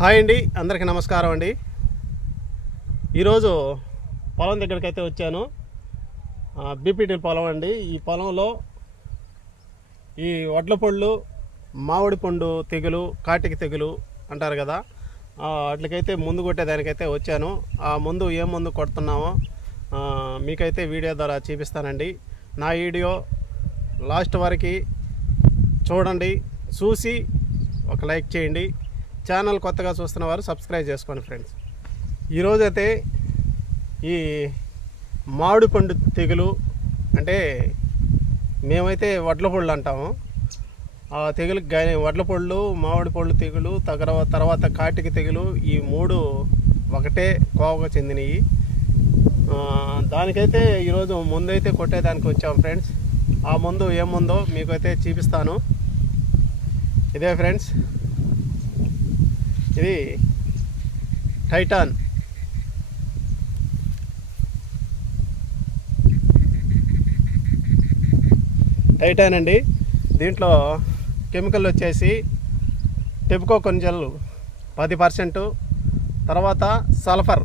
Hi అండి, అందరికీ నమస్కారం అండి. ఈరోజు పొలం దగ్గరికి అయితే వచ్చాను. బీపీటీ పొలం అండి. ఈ పొలంలో ఈ వడ్ల పళ్ళు, మామిడి పండు తెగులు, కాటికి తెగులు అంటారు కదా, వాటికైతే ముందు కొట్టేదానికైతే వచ్చాను. ఆ ముందు ఏం ముందు కొడుతున్నామో మీకైతే వీడియో ద్వారా చూపిస్తానండి. నా వీడియో లాస్ట్ వరకు చూడండి, చూసి ఒక లైక్ చేయండి. ఛానల్ కొత్తగా చూస్తున్న వారు సబ్స్క్రైబ్ చేసుకోండి ఫ్రెండ్స్. ఈరోజైతే ఈ మామిడి పండు తెగులు అంటే మేమైతే వడ్ల పళ్ళు అంటాము. ఆ తెగులుకి కానీ వడ్ల పళ్ళు, మామిడి పళ్ళు తెగులు, తర్వాత కాటికి తెగులు, ఈ మూడు ఒకటే కోవకు చెందినవి. దానికైతే ఈరోజు ముందైతే కొట్టేదానికి వచ్చాము ఫ్రెండ్స్. ఆ ముందు ఏముందో మీకైతే చూపిస్తాను. ఇదే ఫ్రెండ్స్, ఇది టైటాన్. టైటాన్ అండి. దీంట్లో కెమికల్ వచ్చేసి టెబ్కో కొంజల్ 10%, తర్వాత సల్ఫర్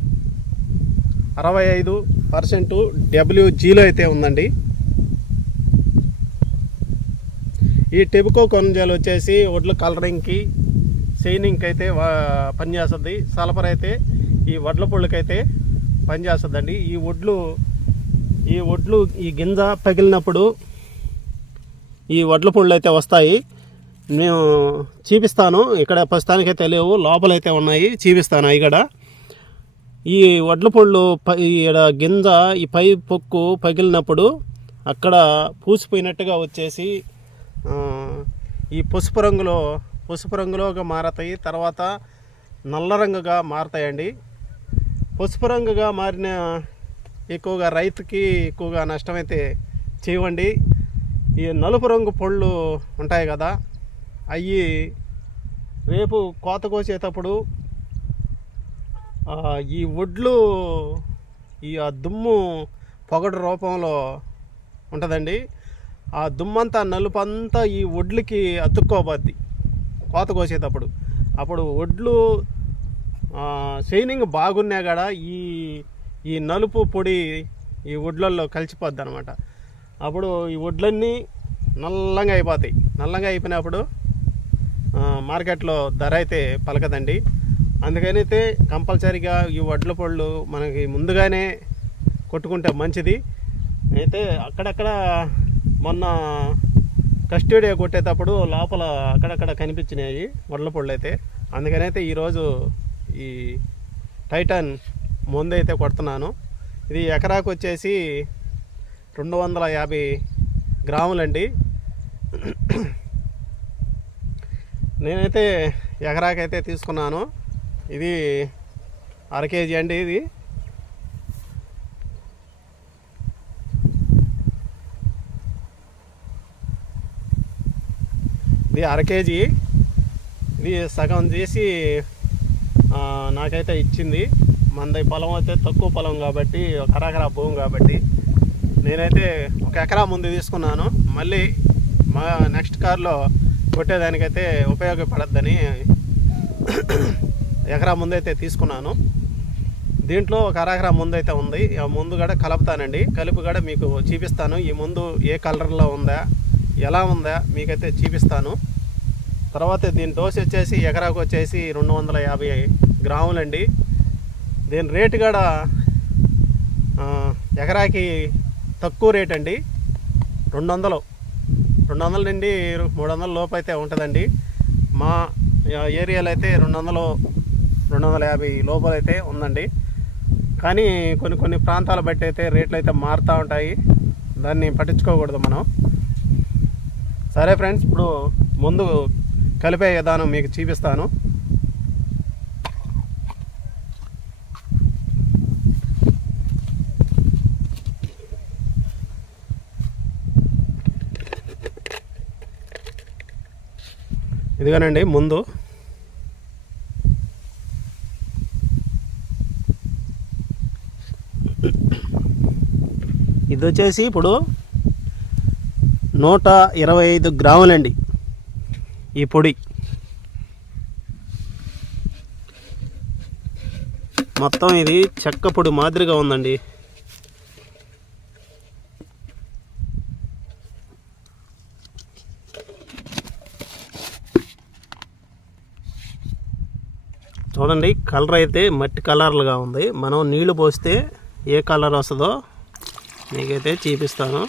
65%, WGలో అయితే ఉందండి. ఈ టెబ్కో కొంజల్ వచ్చేసి వడ్లు కలరింగ్కి, షైనింగ్కి అయితే పనిచేస్తుంది. సల్ఫర్ అయితే ఈ వడ్ల పళ్ళకైతే పనిచేస్తుందండి. ఈ వడ్లు ఈ గింజ పగిలినప్పుడు ఈ వడ్ల పళ్ళు అయితే వస్తాయి. నేను చూపిస్తాను. ఇక్కడ ప్రస్తుతానికైతే లేవు, లోపలైతే ఉన్నాయి, చూపిస్తాను. అవి కూడా ఈ వడ్ల పళ్ళు గింజ ఈ పై పొక్కు పగిలినప్పుడు అక్కడ పూసిపోయినట్టుగా వచ్చేసి ఈ పసుపు రంగులోగా మారతాయి. తర్వాత నల్ల రంగుగా మారతాయండి. పసుపు రంగుగా మారిన ఎక్కువగా రైతుకి ఎక్కువగా నష్టమైతే చేయవండి. ఈ నలుపు రంగు పళ్ళు ఉంటాయి కదా, అవి రేపు కోత కోసేటప్పుడు ఈ వడ్లు ఈ దుమ్ము పొగడు రూపంలో ఉంటుందండి. ఆ దుమ్మంతా నలుపంతా ఈ వడ్లకి అతుక్కోబద్ది కోత కోసేటప్పుడు. అప్పుడు వడ్లు షైనింగ్ బాగున్నా కూడా ఈ నలుపు పొడి ఈ వడ్లల్లో కలిసిపోద్ది అనమాట. అప్పుడు ఈ వడ్లన్నీ నల్లంగా అయిపోతాయి. నల్లంగా అయిపోయినప్పుడు మార్కెట్లో ధర అయితే పలకదండి. అందుకనైతే కంపల్సరీగా ఈ వడ్ల పళ్ళు మనకి ముందుగానే కొట్టుకుంటే మంచిది. అయితే అక్కడక్కడ మొన్న కస్టడీగా కొట్టేటప్పుడు లోపల అక్కడక్కడ కనిపించినాయి వడ్ల పళ్ళు అయితే. అందుకనైతే ఈరోజు ఈ టైటాన్ ముందు అయితే కొడుతున్నాను. ఇది ఎకరాకు వచ్చేసి 250 గ్రాములండి. నేనైతే ఎకరాకైతే తీసుకున్నాను. ఇది 1/2 కేజీ అండి. ఇది ఇది 1/2 కేజీ. ఇది సగం చేసి నాకైతే ఇచ్చింది. మనది పొలం అయితే తక్కువ పొలం కాబట్టి, ఒక అరెకరా భూమి కాబట్టి నేనైతే 1 ఎకరా ముందు తీసుకున్నాను. మళ్ళీ మా నెక్స్ట్ కార్లో కొట్టేదానికైతే ఉపయోగపడద్దని ఎకరా ముందైతే తీసుకున్నాను. దీంట్లో 1 అరెకరా ముందు అయితే ఉంది. ఆ ముందు కూడా కలుపుతానండి. కలిపి కూడా మీకు చూపిస్తాను. ఈ ముందు ఏ కలర్లో ఉందా, ఎలా ఉందా మీకైతే చూపిస్తాను. తర్వాత దీని డోస్ వచ్చేసి ఎకరాకు వచ్చేసి 250 గ్రాములండి. దీని రేటు కూడా ఎకరాకి తక్కువ రేట్ అండి. 200 నుండి 300 లోపు అయితే ఉంటుందండి. మా ఏరియాలో అయితే 200-250 లోపల అయితే ఉందండి. కానీ కొన్ని ప్రాంతాల బట్టి అయితే రేట్లు అయితే మారుతూ ఉంటాయి. దాన్ని పట్టించుకోకూడదు మనం. సరే ఫ్రెండ్స్, ఇప్పుడు ముందు కలిపే విధానం మీకు చూపిస్తాను. ఇదిగానండి ముందు. ఇది వచ్చేసి ఇప్పుడు 125 గ్రాములండి ఈ పొడి. మొత్తం ఇది చెక్క పొడి మాదిరిగా ఉందండి. చూడండి, కలర్ అయితే మట్టి కలర్లుగా ఉంది. మనం నీళ్లు పోస్తే ఏ కలర్ వస్తుందో మీకైతే చూపిస్తాను.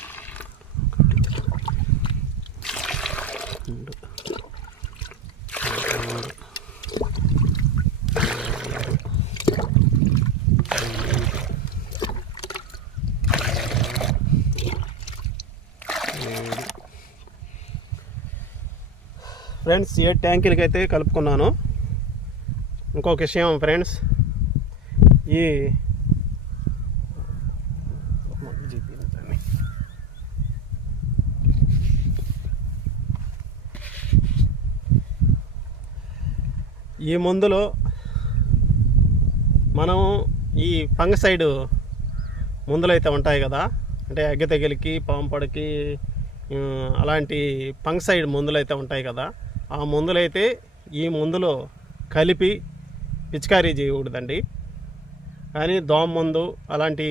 ఫ్రెండ్స్, 7 ట్యాంకీలకి అయితే కలుపుకున్నాను. ఇంకొక విషయం ఫ్రెండ్స్, ఈ మందులో మనం ఈ ఫంగసైడ్ మందులు అయితే ఉంటాయి కదా, అంటే అగ్గి తెగిలికి, పాంపడికి అలాంటి ఫంగసైడ్ మందులు అయితే ఉంటాయి కదా, ఆ మందులైతే ఈ మందులో కలిపి పిచికారీ చేయకూడదండి. కానీ దోమ మందు అలాంటి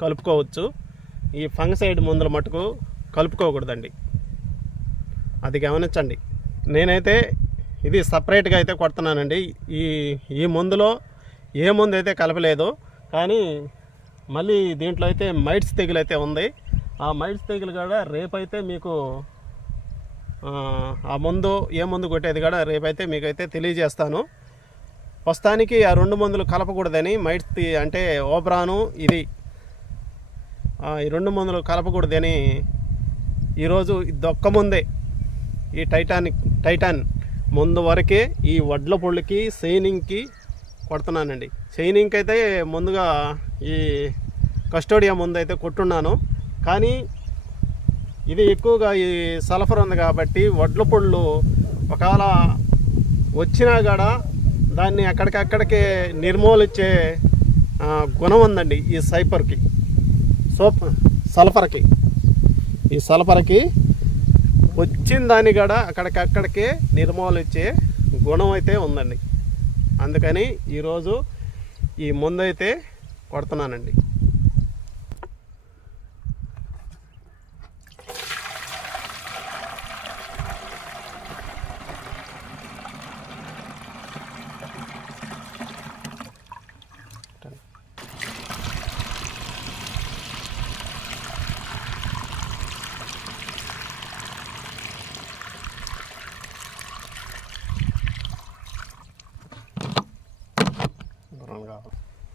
కలుపుకోవచ్చు. ఈ ఫంగసైడ్ మందులు మటుకు కలుపుకోకూడదండి, అది గమనించండి. నేనైతే ఇది సపరేట్గా అయితే కొడుతున్నానండి. ఈ మందులో ఏ మందు అయితే కలపలేదు. కానీ మళ్ళీ దీంట్లో అయితే మైట్స్ తెగులు అయితే ఉంది. ఆ మైట్స్ తెగులు కూడా రేపైతే మీకు ఆ మందు ఏ మందు కొట్టేది కూడా రేపైతే మీకైతే తెలియజేస్తాను. ప్రస్తుతానికి ఆ 2 మందులు కలపకూడదని, మైట్స్ అంటే ఓబ్రాను ఇది, ఈ 2 మందులు కలపకూడదని ఈరోజు ఇదొక్క ముందే ఈ టైటాన్ ముందు వరకే ఈ వడ్ల పొళ్ళకి షైనింగ్కి కొడుతున్నానండి. షైనింగ్కి అయితే ముందుగా ఈ కస్టోడియా ముందు అయితే కొట్టున్నాను. కానీ ఇది ఎక్కువగా ఈ సల్ఫర్ ఉంది కాబట్టి వడ్ల పొళ్ళు ఒకవేళ వచ్చినా కూడా దాన్ని అక్కడికక్కడికే నిర్మూలించే గుణం ఉందండి ఈ సల్ఫర్కి వచ్చిన దాన్ని కూడా అక్కడికక్కడికే నిర్మూలించే గుణం అయితే ఉందండి. అందుకని ఈరోజు ఈ మందు అయితే కొడుతున్నానండి.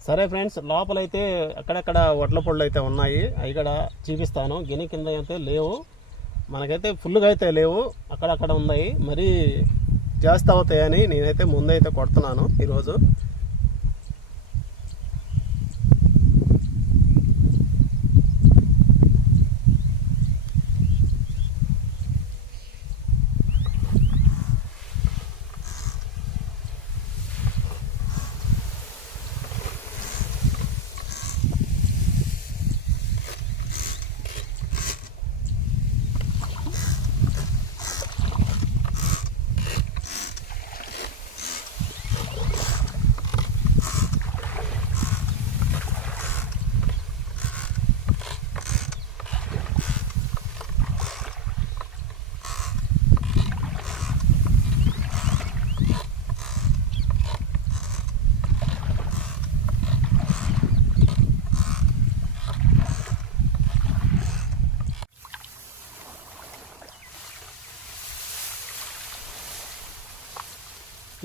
సరే ఫ్రెండ్స్, లోపలైతే అక్కడక్కడ వడ్ల పొళ్ళు అయితే ఉన్నాయి, అవి కూడా చూపిస్తాను. గిని కింద అయితే లేవు, మనకైతే ఫుల్గా అయితే లేవు, అక్కడక్కడ ఉన్నాయి. మరి జాస్తి అవుతాయని నేనైతే ముందైతే కొడుతున్నాను ఈరోజు.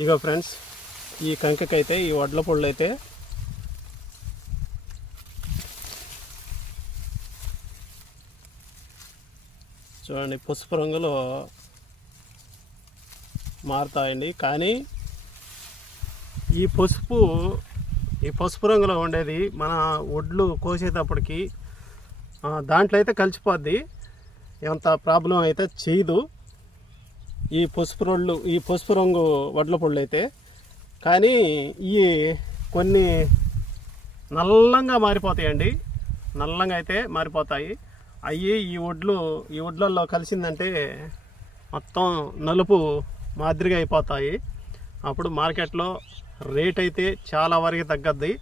ఇగో ఫ్రెండ్స్, ఈ కంకకైతే ఈ వడ్ల పొళ్ళు అయితే చూడండి పసుపు రంగులో మారుతాయండి. కానీ ఈ పసుపు రంగులో ఉండేది మన వడ్లు కోసేటప్పటికి దాంట్లో అయితే కలిసిపోద్ది, ఎంత ప్రాబ్లం అయితే చేయదు ఈ పసుపు రంగు వడ్ల పొళ్ళు అయితే. కానీ ఈ కొన్ని నల్లంగా మారిపోతాయండి, నల్లంగా అయితే మారిపోతాయి. అవి ఈ వడ్లల్లో కలిసిందంటే మొత్తం నలుపు మాదిరిగా అయిపోతాయి. అప్పుడు మార్కెట్లో రేట్ అయితే చాలా వరకు తగ్గద్ది.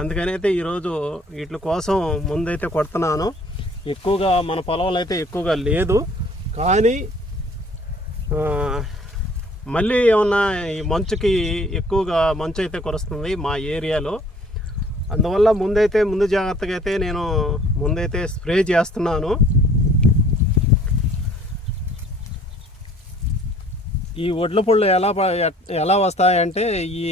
అందుకని అయితే ఈరోజు వీటి కోసం ముందైతే కొడుతున్నాను. ఎక్కువగా మన పొలంలో అయితే ఎక్కువగా లేదు, కానీ మళ్ళీ ఏమన్నా ఈ మంచుకి ఎక్కువగా మంచు అయితే కురుస్తుంది మా ఏరియాలో. అందువల్ల ముందు జాగ్రత్తగా అయితే నేను ముందైతే స్ప్రే చేస్తున్నాను. ఈ వడ్ల పుళ్ళు ఎలా వస్తాయంటే ఈ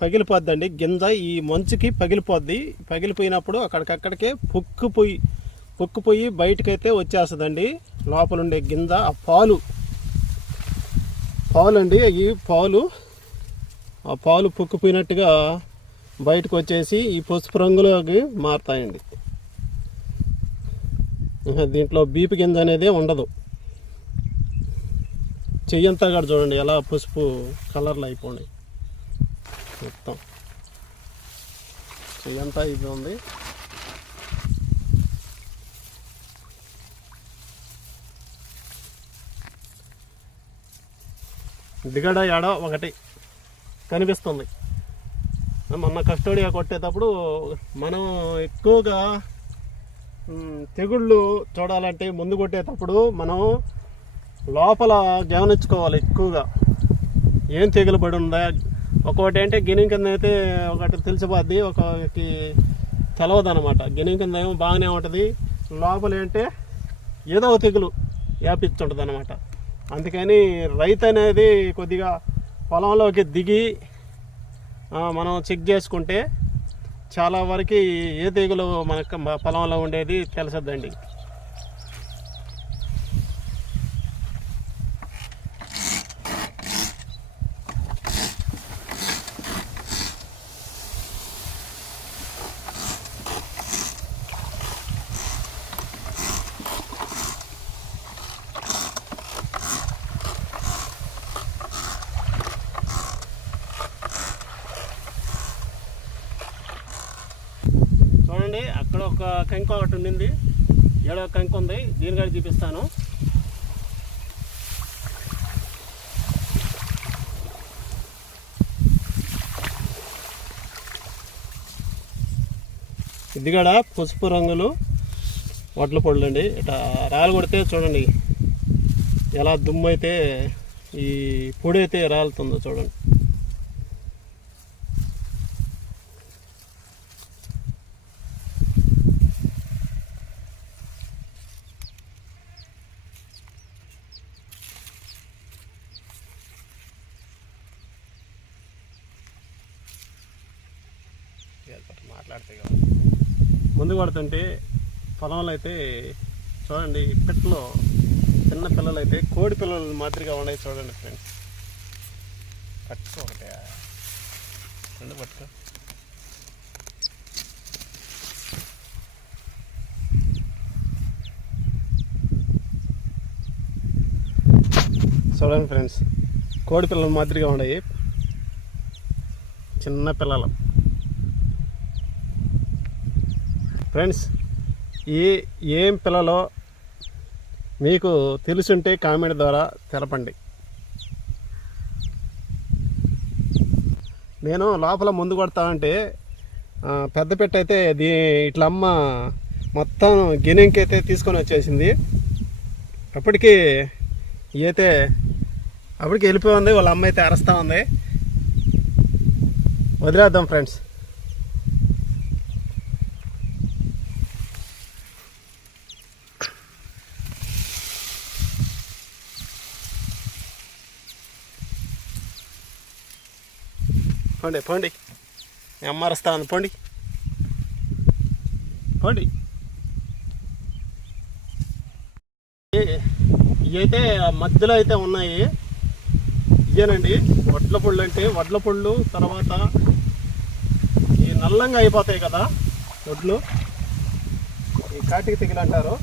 పగిలిపోద్దండి గింజ, ఈ మంచుకి పగిలిపోయినప్పుడు అక్కడికక్కడికే పొక్కుపోయి బయటకైతే వచ్చేస్తుందండి. లోపల ఉండే గింజ ఆ పాలు అండి, ఈ పాలు పొక్కుపోయినట్టుగా బయటకు వచ్చేసి ఈ పసుపు రంగులోకి మారుతాయండి. దీంట్లో బీపి గింజ అనేది ఉండదు. చెయ్యంతా కూడా చూడండి ఎలా పసుపు కలర్లో అయిపోయింది, మొత్తం చెయ్యంతా ఇది ఉంది. దిగడ ఎడ ఒకటి కనిపిస్తుంది. మొన్న కస్టోడియా కొట్టేటప్పుడు మనం ఎక్కువగా తెగుళ్ళు చూడాలంటే ముందు కొట్టేటప్పుడు మనం లోపల గమనించుకోవాలి ఎక్కువగా ఏం తెగులు పడి ఉందా. ఒకటి అంటే గిన్నె కింద అయితే ఒకటి తెలిసిపోద్ది, ఒకటి తెలవదు అనమాట. గిన్నె కింద ఏమో బాగానే ఉంటుంది, లోపల అంటే ఏదో ఒక తెగులు వ్యాపిస్తుంటుంది అనమాట. అందుకని రైతు అనేది కొద్దిగా పొలంలోకి దిగి మనం చెక్ చేసుకుంటే చాలా వరకు ఏ తెగులు మనకు పొలంలో ఉండేది తెలుసద్దండి. చూడండి అక్కడ ఒక కంకి ఒకటి ఉండింది, ఏడో కంకి ఉంది, దీని కూడా చూపిస్తాను. ఇది కూడా పసుపు రంగులు వడ్ల పొడులు అండి. ఇట్లా రాలు కొడితే చూడండి ఎలా దుమ్ము అయితే ఈ పొడి అయితే రాలుతుందో చూడండి. మాట్లాడితే ముందు కొడుతుంటే పొలంలో అయితే చూడండి ఇప్పట్లో చిన్న పిల్లలు అయితే కోడి పిల్లలు మాదిరిగా ఉన్నాయి చూడండి ఫ్రెండ్స్. పట్టుకో ఒకటే రెండు పట్టుకో. చూడండి ఫ్రెండ్స్, కోడి పిల్లల మాదిరిగా ఉన్నాయి చిన్న పిల్లలు. ఫ్రెండ్స్ ఏం పిల్లలో మీకు తెలుసుంటే కామెంట్ ద్వారా తెలపండి. నేను లోపల ముందు కొడతానంటే పెద్ద పెట్ట అయితే ఇట్లా అమ్మ మొత్తం గిన్నెకి అయితే తీసుకొని వచ్చేసింది. అప్పటికి వెళ్ళిపోయింది, వాళ్ళ అమ్మ అయితే అరుస్తూ ఉంది. వదిలేద్దాం ఫ్రెండ్స్. పోండి, అమ్మ అరుస్తా ఉంది, పోండి. ఇవైతే మధ్యలో అయితే ఉన్నాయి, ఇదేనండి వడ్ల పొళ్ళు అంటే. వడ్ల పొళ్ళు తర్వాత ఈ నల్లంగా అయిపోతాయి కదా వడ్లు, ఈ కాటికి తెగులు అంటారు.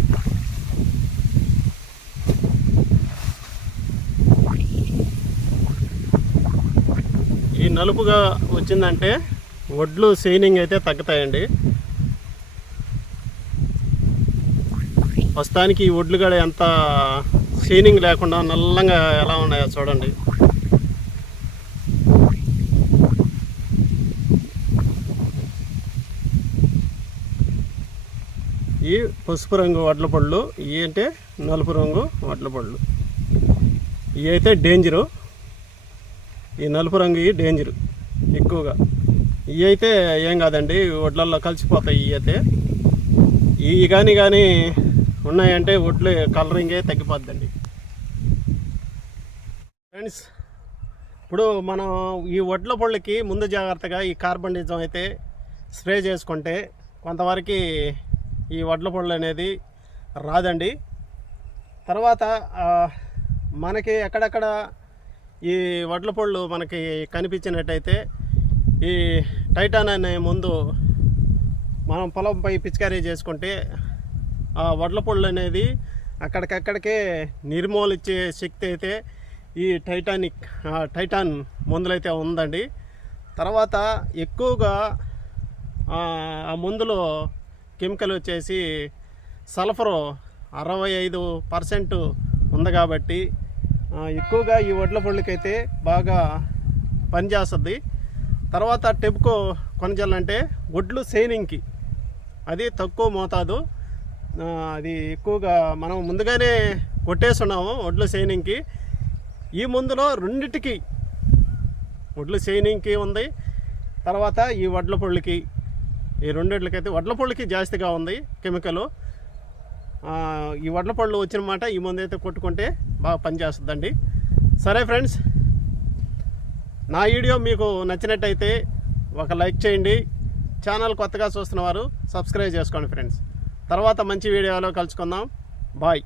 ఈ నలుపుగా వచ్చిందంటే వడ్లు షైనింగ్ అయితే తగ్గుతాయండి. ప్రస్తుతానికి ఈ వడ్లు కూడా ఎంత షైనింగ్ లేకుండా నల్లంగా ఎలా ఉన్నాయో చూడండి. ఈ పసుపు రంగు వడ్ల పళ్ళు, ఇవి అంటే నలుపు రంగు వడ్ల పళ్ళు. ఇవి అయితే డేంజరు, ఈ నలుపు రంగు ఇవి డేంజరు ఎక్కువగా. ఇవి అయితే ఏం కాదండి, వడ్లల్లో కలిసిపోతాయి. ఇవి అయితే ఇవి కానీ ఉన్నాయంటే వడ్లు కలరింగే తగ్గిపోద్దండి. ఫ్రెండ్స్, ఇప్పుడు మనం ఈ వడ్ల పళ్ళకి ముందు జాగ్రత్తగా ఈ కార్బనిజం అయితే స్ప్రే చేసుకుంటే కొంతవరకు ఈ వడ్ల పళ్ళు అనేది రాదండి. తర్వాత మనకి ఎక్కడెక్కడ ఈ వడ్ల పళ్ళు మనకి కనిపించినట్టయితే ఈ టైటాన్ అనే ముందు మనం పొలంపై పిచికారీ చేసుకుంటే ఆ వడ్ల పళ్ళు అనేది అక్కడికక్కడికే నిర్మూలించే శక్తి అయితే ఈ టైటాన్ మందులైతే ఉందండి. తర్వాత ఎక్కువగా ఆ మందులో కెమికల్ వచ్చేసి సల్ఫరు 65% ఉంది కాబట్టి ఎక్కువగా ఈ వడ్ల పళ్ళకైతే బాగా పనిచేస్తుంది. తర్వాత టెబ్కో కొనజల్లంటే వడ్లు సైనింగ్కి అది తక్కువ మోతాదు, అది ఎక్కువగా మనం ముందుగానే కొట్టేస్తున్నాము వడ్లు సైనింగ్కి. ఈ మందులో రెండిటికి, వడ్లు సైనింగ్కి ఉంది, తర్వాత ఈ వడ్ల పళ్ళకి, ఈ రెండిట్లకైతే వడ్ల పళ్ళకి జాస్తిగా ఉంది కెమికల్. ఈ వడ్ల పళ్ళు వచ్చిన మాట ఈ మందు అయితే కొట్టుకుంటే బాగా పనిచేస్తుందండి. సరే ఫ్రెండ్స్, నా వీడియో మీకు నచ్చినట్టయితే ఒక లైక్ చేయండి. ఛానల్ కొత్తగా చూస్తున్నవారు సబ్స్క్రైబ్ చేసుకోండి ఫ్రెండ్స్. తర్వాత మంచి వీడియోలో కలుసుకుందాం. బాయ్.